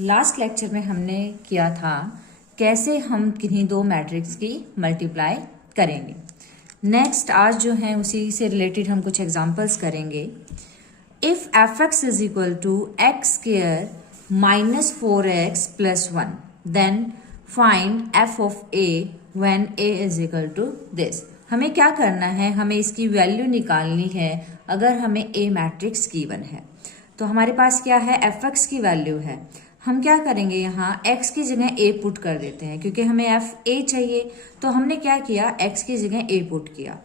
Last lecture में हमने किया था कैसे हम किन्हीं दो मैट्रिक्स की मल्टीप्लाई करेंगे। नेक्स्ट आज जो है उसी से रिलेटेड हम कुछ एग्जांपल्स करेंगे। If f x is equal to x square minus 4x plus 1 then find f of a when a is equal to this. हमें क्या करना है, हमें इसकी वैल्यू निकालनी है अगर हमें ए मैट्रिक्स गिवन है। तो हमारे पास क्या है, एफ एक्स की वैल्यू है। हम क्या करेंगे, यहाँ x की जगह a पुट कर देते हैं क्योंकि हमें एफ ए चाहिए। तो हमने क्या किया, x की जगह a पुट किया,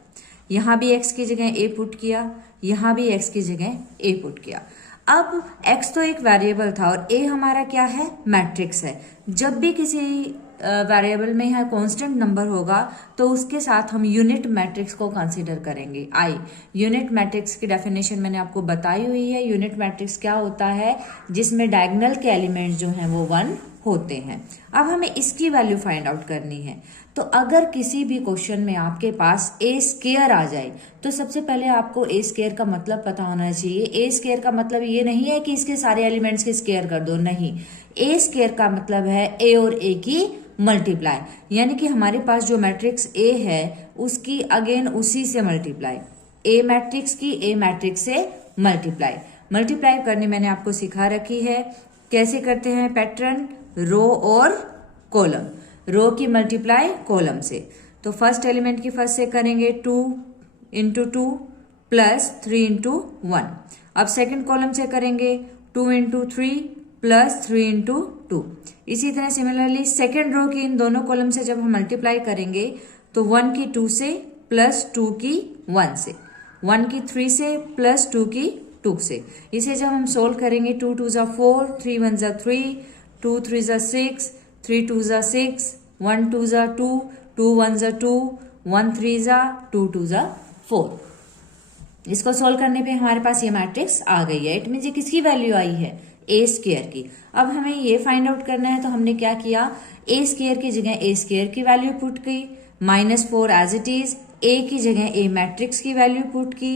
यहाँ भी x की जगह a पुट किया, यहाँ भी x की जगह a पुट किया। अब x तो एक वेरिएबल था और a हमारा क्या है, मैट्रिक्स है। जब भी किसी वेरिएबल में यहाँ कांस्टेंट नंबर होगा तो उसके साथ हम यूनिट मैट्रिक्स को कंसीडर करेंगे। आई यूनिट मैट्रिक्स की डेफिनेशन मैंने आपको बताई हुई है। यूनिट मैट्रिक्स क्या होता है, जिसमें डायगोनल के एलिमेंट्स जो हैं वो 1 होते हैं। अब हमें इसकी वैल्यू फाइंड आउट करनी है। तो अगर किसी भी क्वेश्चन में आपके पास ए स्क्वायर आ जाए तो सबसे पहले आपको ए स्क्वायर का मतलब पता होना चाहिए। ए स्क्वायर का मतलब ये नहीं है कि इसके सारे एलिमेंट्स के स्क्वायर कर दो, नहीं। ए स्क्वायर का मतलब है ए और ए की मल्टीप्लाई, यानी कि हमारे पास जो मैट्रिक्स ए है उसकी अगेन उसी से मल्टीप्लाई, ए मैट्रिक्स की ए मैट्रिक्स से मल्टीप्लाई करनी मैंने आपको सिखा रखी है। कैसे करते हैं पैटर्न, रो और कॉलम, रो की मल्टीप्लाई कॉलम से। तो फर्स्ट एलिमेंट की फर्स्ट से करेंगे 2 इंटू 2 प्लस 3 इंटू 1। अब सेकेंड कॉलम से करेंगे 2 इंटू 3 प्लस 3 इंटू 2। इसी तरह सिमिलरली सेकेंड रो की इन दोनों कॉलम से जब हम मल्टीप्लाई करेंगे तो 1 की 2 से प्लस 2 की 1 से, 1 की 3 से प्लस 2 की 2 से। इसे जब हम सोल्व करेंगे 2 2 ज़ा 4, 3 1 ज़ा 3, 2 3 ज़ा 6, 3 2 ज़ा 6, 1 2 ज़ा 2, 2 1 ज़ा 2, 1 3 ज़ा 2 2 ज़ा 4। इसको सोल्व करने पे हमारे पास ये मैट्रिक्स आ गई है। इट मीन ये किसकी वैल्यू आई है, ए स्क्वायर की। अब हमें ये फाइंड आउट करना है तो हमने क्या किया, ए स्क्वायर की जगह ए स्क्वायर की वैल्यू पुट की, -4 एज इट इज, ए की जगह ए मैट्रिक्स की वैल्यू पुट की,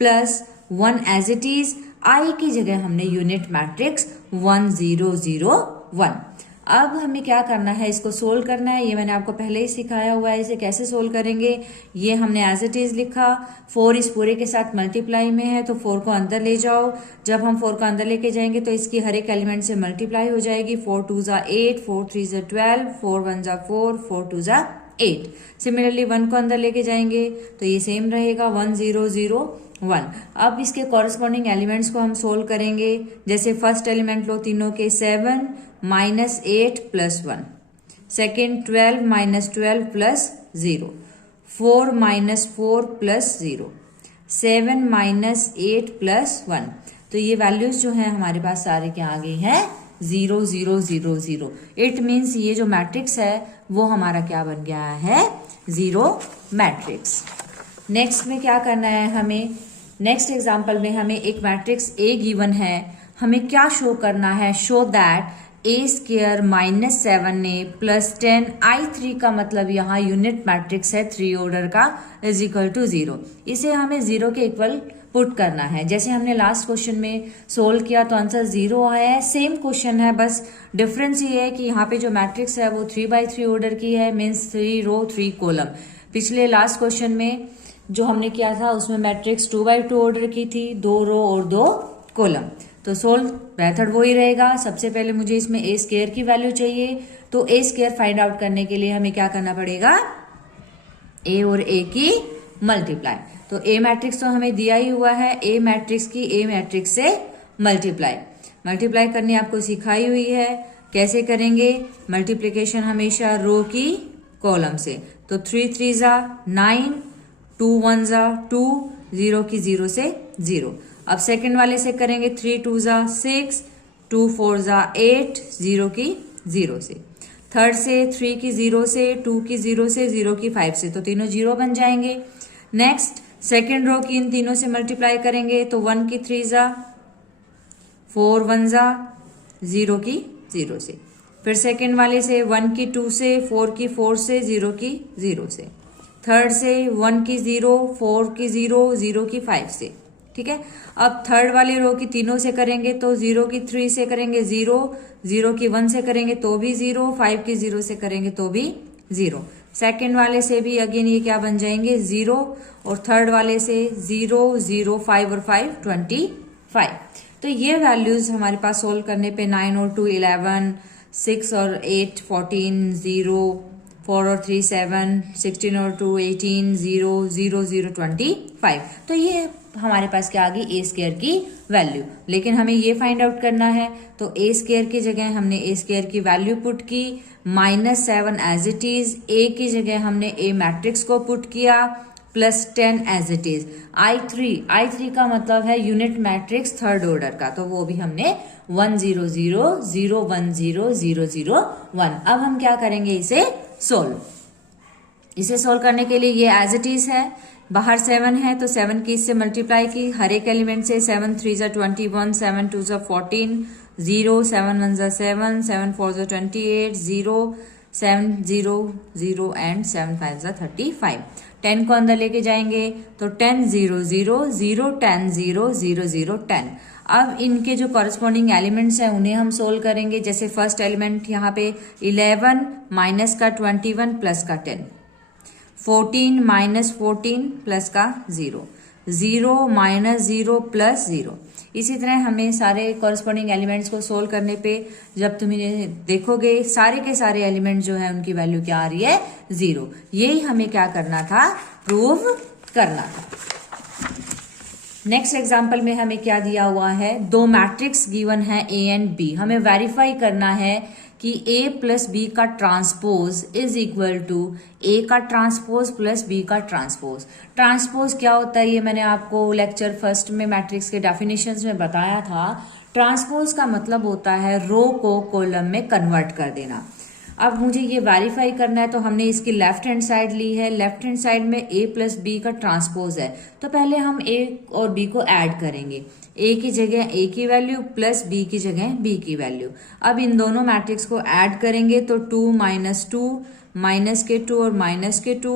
प्लस 1 एज इट इज, आई की जगह हमने यूनिट मैट्रिक्स 1 0 0 1। अब हमें क्या करना है, इसको सोल्व करना है। ये मैंने आपको पहले ही सिखाया हुआ है, इसे कैसे सोल्व करेंगे। ये हमने एज इट इज लिखा, 4 इस पूरे के साथ मल्टीप्लाई में है तो 4 को अंदर ले जाओ। जब हम 4 को अंदर लेके जाएंगे तो इसकी हर एक एलिमेंट से मल्टीप्लाई हो जाएगी। 4 2 ज़ा 8, 4 3 ज़ा 12, 4 1 ज़ा 4, 4 2 ज़ा 8। सिमिलरली 1 को अंदर लेके जाएंगे तो ये सेम रहेगा 1 0 0 1। अब इसके कॉरेस्पॉन्डिंग एलिमेंट्स को हम सोल्व करेंगे। जैसे फर्स्ट एलिमेंट लो तीनों के 7 -8 plus 1, second 12 -12 plus 0, 4 -4 plus 0, 7 -8 plus 1। तो ये वैल्यूज जो है हमारे पास सारे क्या आ गई हैं, 0 0 0 0। इट मीन्स ये जो मैट्रिक्स है वो हमारा क्या बन गया है, जीरो मैट्रिक्स। नेक्स्ट में क्या करना है हमें, नेक्स्ट एग्जांपल में हमें एक मैट्रिक्स ए गिवन है। हमें क्या शो करना है, show that A square -7a plus 10 I3 का मतलब यहाँ यूनिट मैट्रिक्स है 3 ऑर्डर का, इज इक्वल टू 0। इसे हमें 0 के इक्वल पुट करना है। जैसे हमने लास्ट क्वेश्चन में सोल्व किया तो आंसर 0 आया है, सेम क्वेश्चन है, बस डिफरेंस ये है कि यहाँ पे जो मैट्रिक्स है वो 3x3 ऑर्डर की है, मीन्स 3 रो 3 कॉलम। पिछले लास्ट क्वेश्चन में जो हमने किया था उसमें मैट्रिक्स 2x2 ऑर्डर की थी, 2 रो और 2 कॉलम। तो सोल्व मेथड वही रहेगा। सबसे पहले मुझे इसमें ए स्क्वायर की वैल्यू चाहिए, तो ए स्क्वायर फाइंड आउट करने के लिए हमें क्या करना पड़ेगा, ए और ए की मल्टीप्लाई। तो ए मैट्रिक्स तो हमें दिया ही हुआ है, ए मैट्रिक्स की ए मैट्रिक्स से मल्टीप्लाई करनी आपको सिखाई हुई है। कैसे करेंगे, मल्टीप्लीकेशन हमेशा रो की कॉलम से। तो 3 3 ज़ा 9, 2 1 ज़ा 2, 0 की 0 से 0। अब सेकंड वाले से करेंगे 3 2 ज़ा 6, 2 4 ज़ा 8, 0 की 0 से। थर्ड से 3 की 0 से, 2 की 0 से, 0 की 5 से, तो तीनों 0 बन जाएंगे। नेक्स्ट सेकंड रो की इन तीनों से मल्टीप्लाई करेंगे तो 1 की 3 ज़ा 4 1 ज़ा 0 की 0 से। फिर सेकंड वाले से 1 की 2 से, 4 की 4 से, 0 की 0 से। थर्ड से 1 की 0, 4 की 0, 0 की 5 से। ठीक है। अब थर्ड वाली रो की तीनों से करेंगे तो 0 की 3 से करेंगे 0, 0 की 1 से करेंगे तो भी 0, 5 की 0 से करेंगे तो भी 0। सेकेंड वाले से भी अगेन ये क्या बन जाएंगे 0, और थर्ड वाले से 0, 0, 5 और 5 25। तो ये वैल्यूज हमारे पास सोल्व करने पे 9 और 2 11, 6 और 8 14, 0, 4 और 3 7, 16 और 2 18, 0, 0, 0, 25। तो ये हमारे पास क्या आ गई ए स्क्वायर की वैल्यू। लेकिन हमें ये फाइंड आउट करना है तो ए स्क्वायर की जगह हमने ए स्क्वायर की वैल्यू पुट की, -7 एज इट इज, ए की जगह हमने ए मैट्रिक्स को पुट किया, +10 एज इट इज। I3 का मतलब है यूनिट मैट्रिक्स थर्ड ऑर्डर का, तो वो भी हमने 1 0 0 0 1 0 0 0 1। अब हम क्या करेंगे इसे सोल्व। इसे सोल्व करने के लिए ये एज इट इज है, बाहर 7 है तो 7 की इससे मल्टीप्लाई की, हर एक एलिमेंट से 7 3 21, 7 2 14, 0, 7 1 7, 7 4 28, 0, 7 0 0 एंड 7 5 35। 10 को अंदर लेके जाएंगे तो 10 0 0 0 10 0 0 0 10। अब इनके जो कॉरेस्पॉन्डिंग एलिमेंट्स हैं उन्हें हम सोल्व करेंगे। जैसे फर्स्ट एलिमेंट यहाँ पे 11 माइनस का 21 प्लस का 10, 14 माइनस 14 प्लस का 0, 0 माइनस 0 प्लस 0। इसी तरह हमें सारे कॉरेस्पॉन्डिंग एलिमेंट्स को सोल्व करने पे जब तुम इन्हें देखोगे सारे के सारे एलिमेंट जो है उनकी वैल्यू क्या आ रही है 0। यही हमें क्या करना था, प्रूव करना था। नेक्स्ट एग्जाम्पल में हमें क्या दिया हुआ है, दो मैट्रिक्स गिवन है ए एंड बी। हमें वेरीफाई करना है कि ए प्लस बी का ट्रांसपोज इज इक्वल टू ए का ट्रांसपोज प्लस बी का ट्रांसपोज। ट्रांसपोज क्या होता है ये मैंने आपको लेक्चर फर्स्ट में मैट्रिक्स के डेफिनेशंस में बताया था। ट्रांसपोज का मतलब होता है रो को कॉलम में कन्वर्ट कर देना। अब मुझे ये वेरीफाई करना है तो हमने इसकी लेफ्ट हैंड साइड ली है, लेफ्ट हैंड साइड में ए प्लस बी का ट्रांसपोज है तो पहले हम ए और बी को ऐड करेंगे। ए की जगह ए की वैल्यू प्लस बी की जगह बी की वैल्यू। अब इन दोनों मैट्रिक्स को ऐड करेंगे तो 2 माइनस 2, माइनस के 2 और माइनस के 2,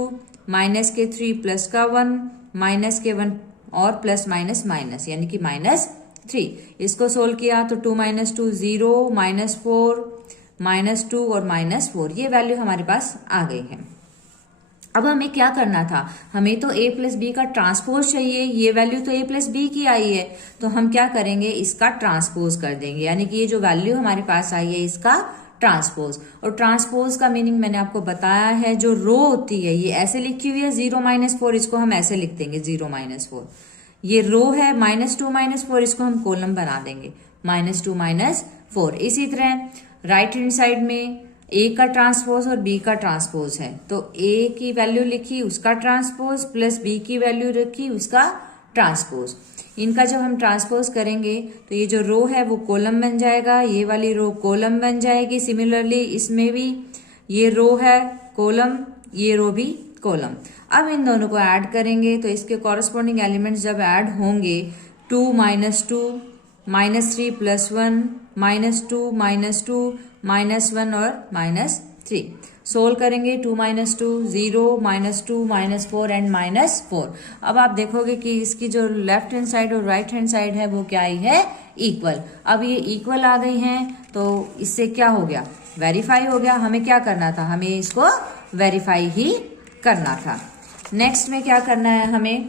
माइनस के 3 प्लस का 1, माइनस के 1 और प्लस माइनस माइनस यानी कि -3। इसको सोल्व किया तो 2 माइनस 2 0, -4, -2 और -4, ये वैल्यू हमारे पास आ गई है। अब हमें क्या करना था, हमें तो a प्लस बी का ट्रांसपोज चाहिए, ये वैल्यू तो a प्लस बी की आई है तो हम क्या करेंगे इसका ट्रांसपोज कर देंगे, यानी कि ये जो वैल्यू हमारे पास आई है इसका ट्रांसपोज। और ट्रांसपोज का मीनिंग मैंने आपको बताया है, जो रो होती है ये ऐसे लिखी हुई है 0 - 4, इसको हम ऐसे लिख देंगे 0 - 4। ये रो है -2 - 4, इसको हम कॉलम बना देंगे -2 - 4। इसी तरह राइट हैंड साइड में ए का ट्रांसपोज और बी का ट्रांसपोज है तो ए की वैल्यू लिखी उसका ट्रांसपोज प्लस बी की वैल्यू रखी उसका ट्रांसपोज। इनका जब हम ट्रांसपोज करेंगे तो ये जो रो है वो कॉलम बन जाएगा, ये वाली रो कॉलम बन जाएगी। सिमिलरली इसमें भी ये रो है कॉलम, ये रो भी कॉलम। अब इन दोनों को ऐड करेंगे तो इसके कॉरेस्पॉन्डिंग एलिमेंट्स जब ऐड होंगे 2 - 2, -3 + 1, -2 -2 -1 और -3। सोल्व करेंगे 2 - 2 0, -2 -4 एंड -4। अब आप देखोगे कि इसकी जो लेफ्ट हैंड साइड और राइट हैंड साइड है वो क्या आई है इक्वल। अब ये इक्वल आ गई हैं तो इससे क्या हो गया, वेरीफाई हो गया। हमें क्या करना था, हमें इसको वेरीफाई ही करना था। नेक्स्ट में क्या करना है, हमें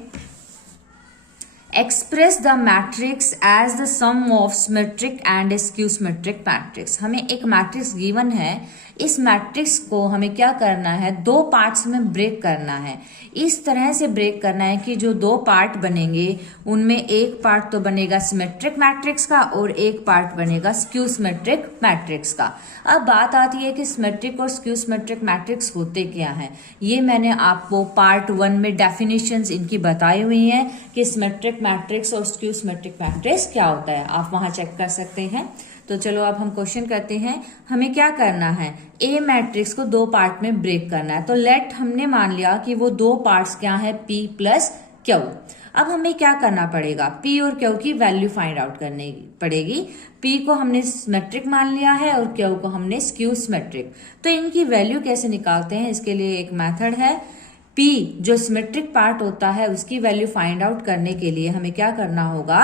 express the matrix as the sum of symmetric and skew symmetric matrix. हमें एक मैट्रिक्स गिवन है, इस मैट्रिक्स को हमें क्या करना है, दो पार्ट्स में ब्रेक करना है। इस तरह से ब्रेक करना है कि जो दो पार्ट बनेंगे उनमें एक पार्ट तो बनेगा सिमेट्रिक मैट्रिक्स का और एक पार्ट बनेगा स्क्यू सिमेट्रिक मैट्रिक्स का। अब बात आती है कि सिमेट्रिक और स्क्यू सिमेट्रिक मैट्रिक्स होते क्या हैं। ये मैंने आपको पार्ट 1 में डेफिनेशंस इनकी बताई हुई हैं कि सिमेट्रिक मैट्रिक्स और स्क्यू सिमेट्रिक मैट्रिक्स क्या होता है, आप वहां चेक कर सकते हैं। तो चलो अब हम क्वेश्चन करते हैं। हमें क्या करना है, ए मैट्रिक्स को दो पार्ट में ब्रेक करना है। तो लेट हमने मान लिया कि वो दो पार्ट्स क्या है, P प्लस Q। अब हमें क्या करना पड़ेगा, P और Q की वैल्यू फाइंड आउट करनी पड़ेगी। P को हमने सिमेट्रिक मान लिया है और Q को हमने स्क्यू सिमेट्रिक। तो इनकी वैल्यू कैसे निकालते हैं, इसके लिए एक मेथड है। P जो सिमेट्रिक पार्ट होता है उसकी वैल्यू फाइंड आउट करने के लिए हमें क्या करना होगा,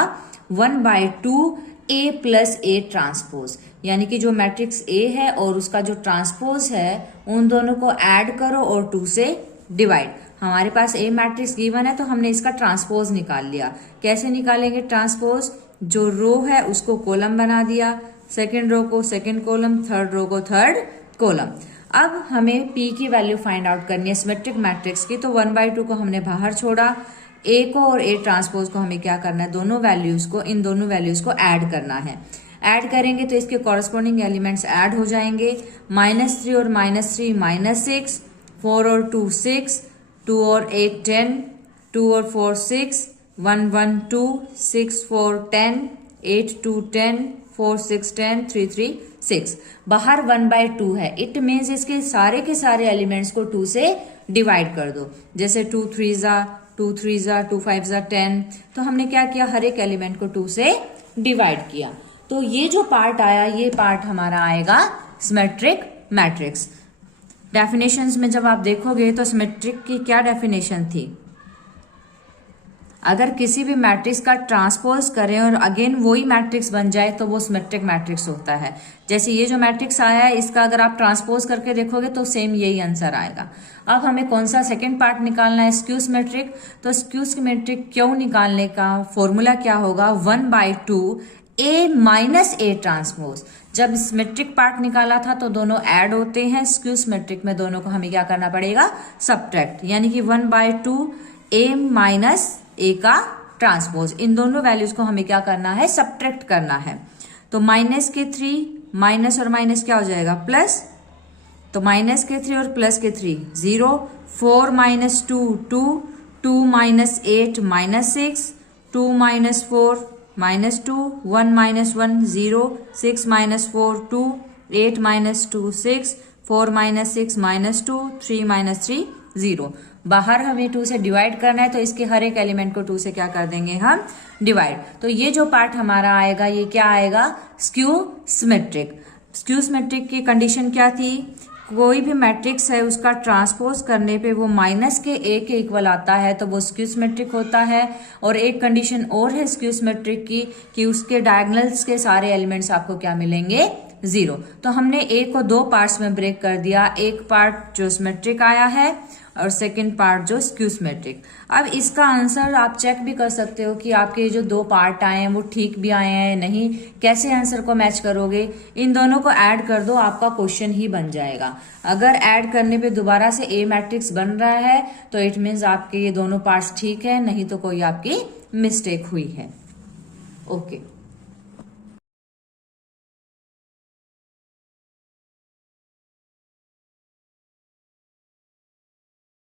1/2 A प्लस A ट्रांसपोज, यानी कि जो मैट्रिक्स A है और उसका जो ट्रांसपोज है उन दोनों को ऐड करो और 2 से डिवाइड। हमारे पास A मैट्रिक्स गिवन है तो हमने इसका ट्रांसपोज निकाल लिया। कैसे निकालेंगे ट्रांसपोज, जो रो है उसको कॉलम बना दिया, सेकेंड रो को सेकेंड कॉलम, थर्ड रो को थर्ड कॉलम। अब हमें P की वैल्यू फाइंड आउट करनी है सिमेट्रिक मैट्रिक्स की, तो 1/2 को हमने बाहर छोड़ा, A को और A ट्रांसपोज को हमें क्या करना है, इन दोनों वैल्यूज को ऐड करना है। ऐड करेंगे तो इसके कॉरस्पॉन्डिंग एलिमेंट्स ऐड हो जाएंगे, -3 और -3 -6, 4 और 2 6, 2 और 8 10, 2 और 4 6, 1 1 2, 6 4 10, 8 2 10, 4 6 10, 3 3 6। बाहर 1/2 है, इट मीन्स इसके सारे के सारे एलिमेंट्स को 2 से डिवाइड कर दो। जैसे 2 3 2 3 2 5 10, तो हमने क्या किया, हर एक एलिमेंट को 2 से डिवाइड किया। तो ये जो पार्ट आया, ये पार्ट हमारा आएगा सिमेट्रिक मैट्रिक्स। डेफिनेशंस में जब आप देखोगे तो सिमेट्रिक की क्या डेफिनेशन थी, अगर किसी भी मैट्रिक्स का ट्रांसपोज करें और अगेन वही मैट्रिक्स बन जाए तो वो सिमेट्रिक मैट्रिक्स होता है। जैसे ये जो मैट्रिक्स आया है इसका अगर आप ट्रांसपोज करके देखोगे तो सेम यही आंसर आएगा। अब हमें कौन सा सेकंड पार्ट निकालना है, स्क्यू सिमेट्रिक। तो स्क्यू सिमेट्रिक क्यों निकालने का फॉर्मूला क्या होगा, 1/2 A माइनस A ट्रांसपोज। जब सिमेट्रिक पार्ट निकाला था तो दोनों ऐड होते हैं, स्क्यू सिमेट्रिक में दोनों को हमें क्या करना पड़ेगा, सब्ट्रैक्ट, यानी कि 1/2 A माइनस A का ट्रांसपोज। इन दोनों वैल्यूज को हमें क्या करना है, सब्ट्रैक्ट करना है। तो -3, माइनस और माइनस क्या हो जाएगा, प्लस, तो -3 और +3 0, 4 - 2 2, 2 - 8 -6, 2 - 4 -2, 1 - 1 0, 6 - 4 2, 8 - 2 6, 4 - 6 -2, 3 - 3 0। बाहर हमें 2 से डिवाइड करना है तो इसके हर एक एलिमेंट को 2 से क्या कर देंगे हम, डिवाइड। तो ये जो पार्ट हमारा आएगा ये क्या आएगा, स्क्यू सिमेट्रिक। स्क्यू सिमेट्रिक की कंडीशन क्या थी, कोई भी मैट्रिक्स है उसका ट्रांसपोज करने पे वो -A के इक्वल आता है तो वो स्क्यू सिमेट्रिक होता है। और एक कंडीशन और है स्क्यू सिमेट्रिक की कि उसके डायगोनल्स के सारे एलिमेंट्स आपको क्या मिलेंगे, 0। तो हमने A को 2 पार्ट्स में ब्रेक कर दिया, एक पार्ट जो सिमेट्रिक आया है और सेकेंड पार्ट जो स्क्यू सिमेट्रिक। अब इसका आंसर आप चेक भी कर सकते हो कि आपके जो 2 पार्ट आए हैं वो ठीक भी आए हैं नहीं, कैसे आंसर को मैच करोगे, इन दोनों को ऐड कर दो, आपका क्वेश्चन ही बन जाएगा। अगर ऐड करने पे दोबारा से A मैट्रिक्स बन रहा है तो इट मीन्स आपके ये दोनों पार्ट्स ठीक है, नहीं तो कोई आपकी मिस्टेक हुई है। ओके।